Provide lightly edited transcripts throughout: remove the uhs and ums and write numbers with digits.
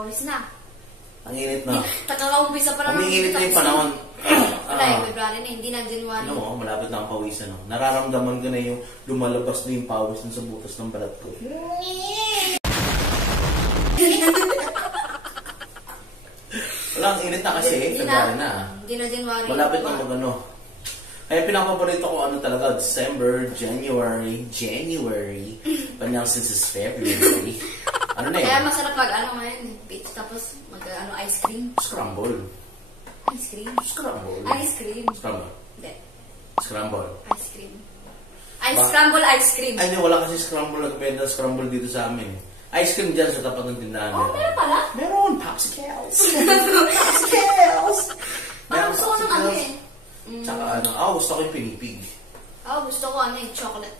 Pawis na. Ang init na. Nakakaumpisa pa lang. Umiinit na yung panahon. Wala yung February na, hindi na January. Ano mo, malapit na ang pawisan. Nararamdaman ko na yung lumalabas na yung pawis sa butas ng balat ko. Wala, ang init na kasi. February na. Hindi na January. Malapit na mag-ano. Kaya pinapaborito ko ano talaga, December, January. Panyang since is February. Ano na yun? Kaya masarap pag ano ngayon, beach tapos mag-ano ice cream. Scramble. Ice cream? Scramble. Ice cream. Scramble. Hindi. Scramble. Ice cream. Scramble ice cream. Ay, hindi, wala kasi scramble. Nagbenta scramble dito sa amin. Ice cream dyan sa tapat ng tindahan. Oh, meron pala? Meron. Popsicles. Popsicles. Parang gusto ko ng ano eh. Tsaka ano, gusto ko yung pinipig. Gusto ko ano eh, chocolate.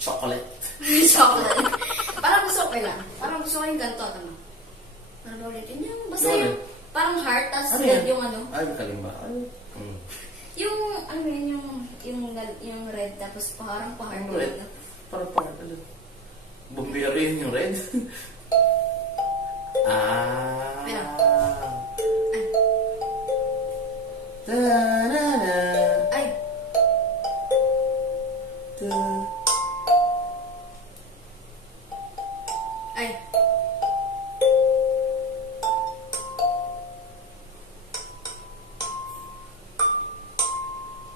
Chocolate. Chocolate. Parang gusto ko lang. Parang gusto ko yung ganito, tama. Parang ulitin yung, basta yung, parang heart, tas red yung ano. Ay, kalimba. Yung, ano yun, yung red, tapos parang pa-heart. Yung red? Parang pa-heart. Bumbero yun yung red. Pero, ay. Ay.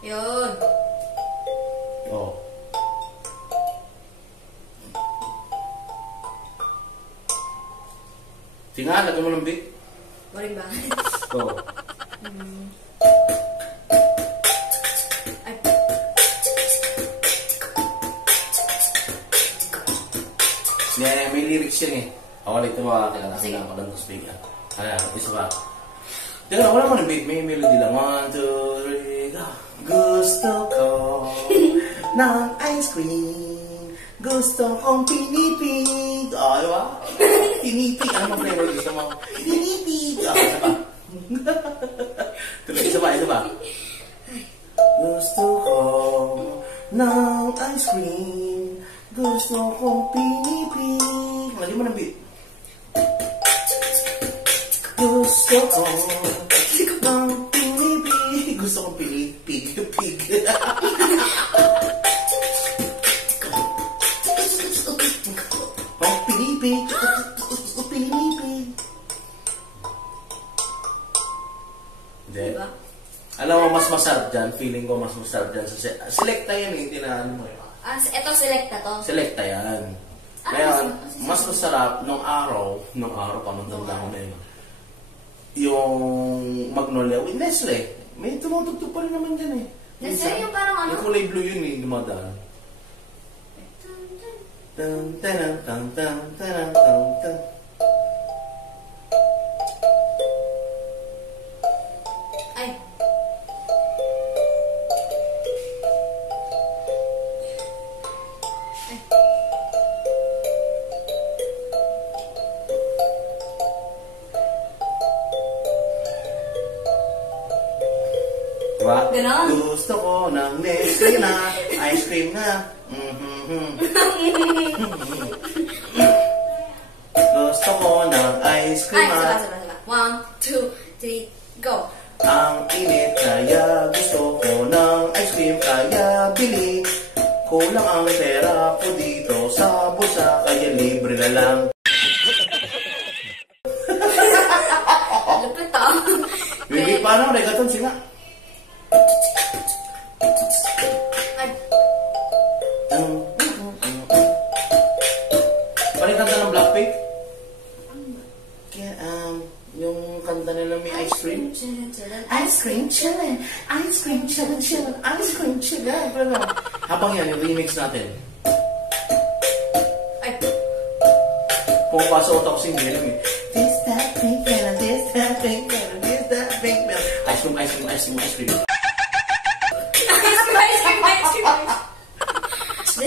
Yun. Oh. Sige nga, lagyan mo ng beat. Boring ba? Oo. Ay. Yeah, may lyrics yan eh. Ako ulit ito kailangan ko lang ng speaker. Ayan, isa pa. Teka, wala mo ng beat. May melody lang. 1, 2, 3, go. Gusto ko ng ice cream. Gusto kong pinipig. Diba? Pinipig. Ano mo flavor gusto mo? Pinipig. Isa pa. Tuloy, isa pa. Gusto ko ng ice cream. Gusto kong pinipig. Lagi mo ng beat. Gusto ko ng pinipig. Gusto kong pinipig. Pig. Kung pinipig. Pinipig. Hindi. Diba? Alam mo, mas masarap dyan. Feeling ko mas masarap dyan. Selecta yan eh. Tinaan mo eh. Ito selecta to. Selecta yan. Kaya, mas masarap nung araw pa nung tanda ko na yun. Yung Magnolia with Nestle. May tumutugtog pa rin naman dyan eh. Nestle yung parang ano? Yung kulay blue yun eh, dumadaan. Tan tan tan tan tan tan. Ay. Diba? Ganon? Gusto ko ng Nestle na ice cream na. Gusto ko ng ice cream na. Ay, 1, 2, 3, go. Ang init kaya gusto ko ng ice cream kaya bili. Kulang ang pera ko dito sa bulsa kaya libre na lang. Lupit ah. Bibi, paano? Reggaeton, singa. Ay. Paano kanta ng Blackpink? Kaya, yung kanta nila may ice cream. Ice cream chillin', ice cream chillin', chillin', ice cream chillin'. Habang yan, yung remix natin. Ay. Pumapasok ako single eh. This, that, pink, and this, that, pink, and this, that, pink, and ice cream, ice cream, ice cream, ice cream.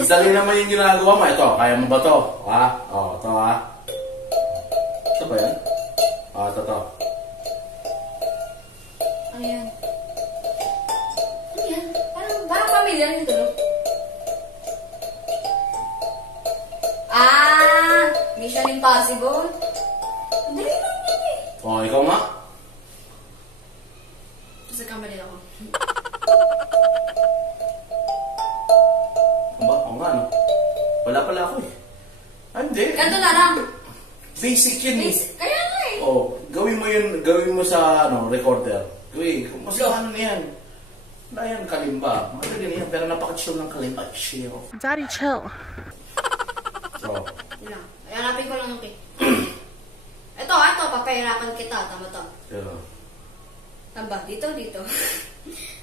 Dali naman yung ginagawa mo. Ito, kaya mo ba to? Ha? Ito ha. Ito ba yan? Ito. Ano yan? Ano yan? Parang familiar nito. Mission Impossible. Dali lang yan. Oh, ikaw nga. Sa kamali ako. Aba, oo nga, no? Wala pala ako eh. Ah, hindi. Ganto na lang. Basic yun eh. Kaya nga eh. Oh, gawin mo yun, gawin mo sa recorder. Gawin, mas ano na yan. Wala yan, kalimba. Madali na yan, pero napaka-chill ng kalimba. Chill. Daddy, chill. So, Yun lang. Hanapin ko lang yung cake. Ito, papahirapan kita. Tama to. Tamba, dito.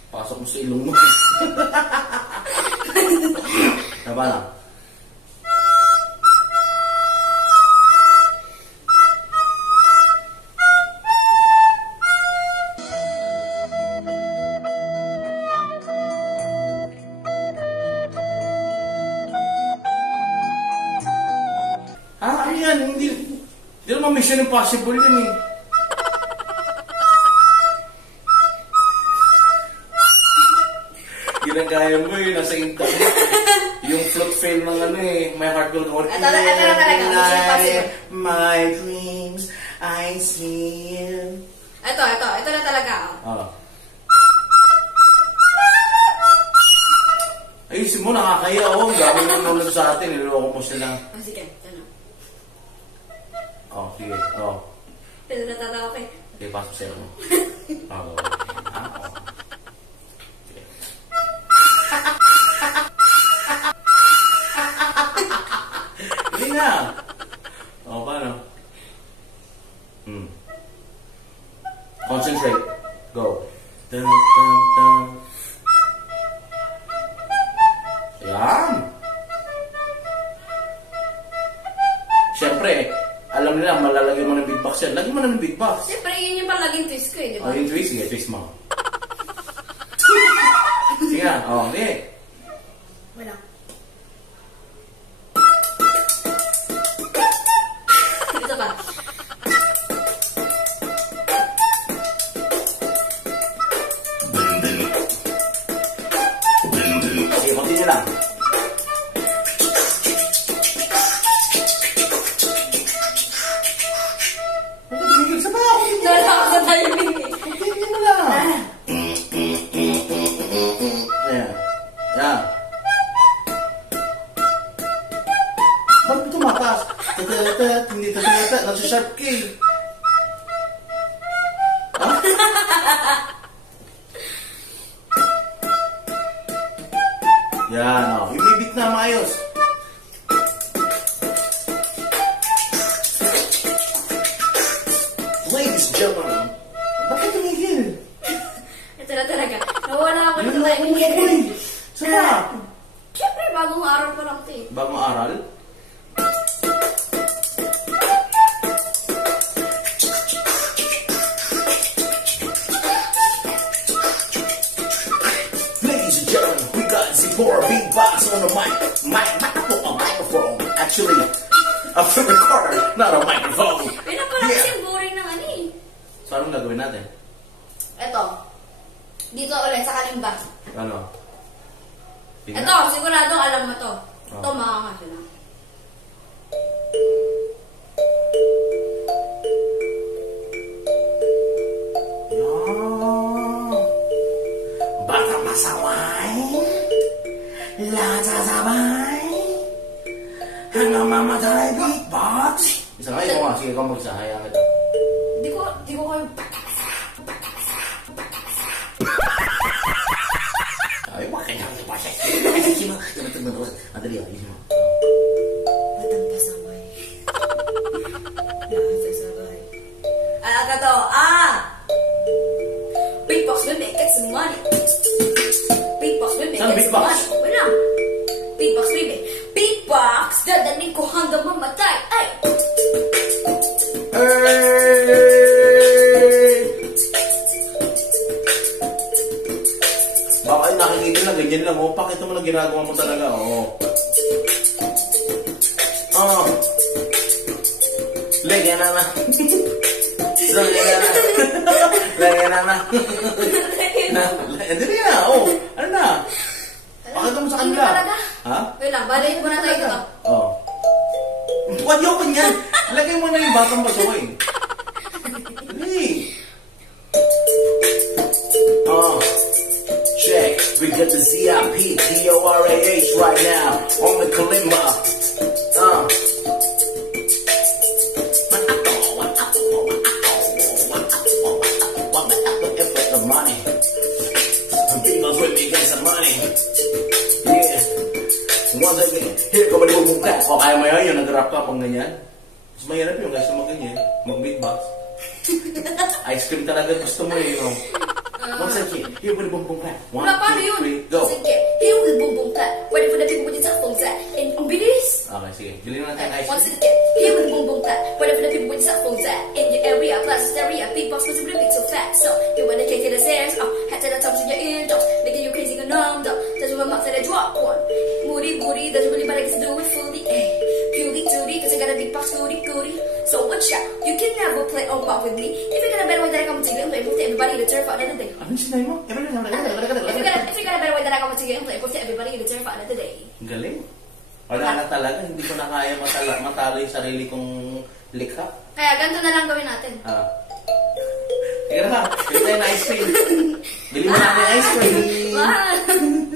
pasok mo sa ilong mo. Tama lang. Ano yan? Hindi naman mission impossible yun eh. Ginagaya mo eh, nasa internet. Yung float fail ng ano eh, my heart will go on. Ito na talaga, mission impossible. My dreams, I see you. Ito na talaga. Oh. Ayusin mo, nakakaya oh. Gawin mo nanonood sa atin, niloloko mo sila. Sige, ito na. Oh, sige. Oh. Pero natatawa ko eh. Okay, pasok sa'yo mo. Oh. Sige. Hindi na. Oh, paano? Concentrate. Go. Dun, dun, dun. Yan. Siyempre, alam nila, malalagay mo ng big box yan. Lagyan mo na ng big box. Siyempre, yun yung palaging twist ko eh, di ba? Oh, yung twist. Sige, twist mo. Sige nga. Oh, sige. Wala. Ito pa. Sige, continue lang. Tumigil sa ba? Wala ako sa timing eh. Continue mo lang. Ayan. Ayan. Bakit tumakas? Tatatat, hindi tatatat. Nasa-sharp ka eh. Ha? Yan, o. Imibit na maayos. Ladies and gentlemen, bakit tumigil? Ito na talaga. Nawala ako Ano sa na timing ako eh. Saan ba? Siyempre, bagong araw pa lang ito eh. Bagong aral? Ladies and gentlemen, we got Zipporah Big Boss on the microphone. Actually, a film recorder, not a microphone. Pinapala kasi yung boring ng ano eh. So, anong gagawin natin? Ito. Dito ulit, sa kalimba. Ano? Tingnan? Ito, sigurado alam mo to. Oh. Ito, makangas yun ah. Bata masaway, lasasabay, hanggang mamatay beatbox. Isa nga, ikaw nga. Sige, ikaw magsahayang ito. Di ko kayo Ay, bakit ang ipasya? Ayusin mo. Madali, ayusin mo. batang pasaway. Sasabay. Alaga to, Beatbox will make us some money. Beatbox will make Saan us some beatbox? money. Wala. Beatbox baby. Beatbox, dadaling ko hanggang mamatay. Ay! Baka ay nakikita lang, ganyan lang. Oh, pakita mo na ginagawa mo talaga. Oh. Oh. Lagyan na na. Lagyan na na. Lagyan na na. Hindi na. Oh. Ano na? Pakita mo sa kanila. Hindi talaga. Ha? Wait lang, balik muna tayo dito. Oh. Huwag yung kanyan. Lagay mo na yung batang baso ko eh. Hindi get the ZIPTORAH right now on the Kalimba. Money. People with me get some money. Yeah. Once again, here ko ba di bumungkat? O kaya mo yun, yung nag-rap ka pang ganyan? Mas mahirap yung guys na mag-ganyan, mag-beatbox. Ice cream talaga gusto mo eh, no? Once again, here ko ba di bumungkat? One, Paano two, yun? three, go! Once again, here with boom boom clap. Ready for the people with the cell phones at. And ang bilis! Okay, sige. Bilhin natin ice Once cream. again, here with boom boom clap. Ready for the people with the cell phones at. In your area, plus area, beatbox was a bit so fat. So, you wanna take to the stairs, head to the tops of your eardrums, making you crazy and numb, though. That's what my mouth said I drop one. Moody, booty, doesn't really matter, cause I do it fully, eh. Purely duty, cause I got a beatbox goody goody. So watch out, you can never play on pop with me. If you're gonna better way that I come to you and play with everybody to turn for another day. Anong sinay mo? If you got a better way that I come to you and play with everybody to turn for another day. Galing. Wala na talaga, hindi ko na kaya matalo yung sarili kong likha. Kaya ganito na lang gawin natin. Sige na, bili tayo ng ice cream. Bili mo natin ice cream. Wow.